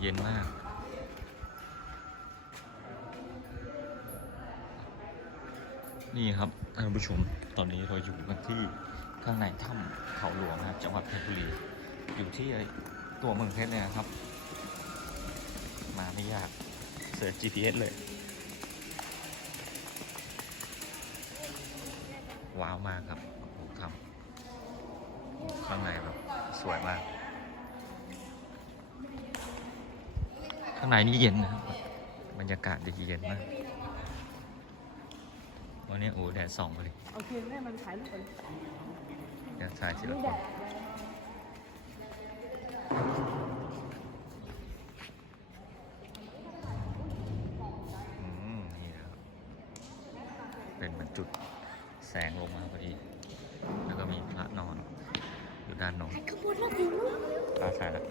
เย็นมาก นี่ครับท่านผู้ชมตอนนี้เราอยู่กันที่ข้างในถ้ำเขาหลวงนะครับจังหวัดเพชรบุรีอยู่ที่ตัวเมืองเพชรเนี่ยนะครับ มาไม่ยากเสิร์ช GPS เลย ว้าวมากครับโอ้โหทำข้างในแบบสวยมาก ข้างในนี่เย็นนะครับบรรยากาศดีเย็นมาก วันนี้โอ้แดดส่องมาเลยโอเคแม่มันถ่ายรูปก่อนแดดถ่ายทีละนี่คแดนดอืมนี่นะครับเป็นเหมือนจุดแสงลงมาพอดี แล้วก็มีพระนอนอยู่ด้านโน้นขบวนมาถึงลูกพระถ่ายแล้ว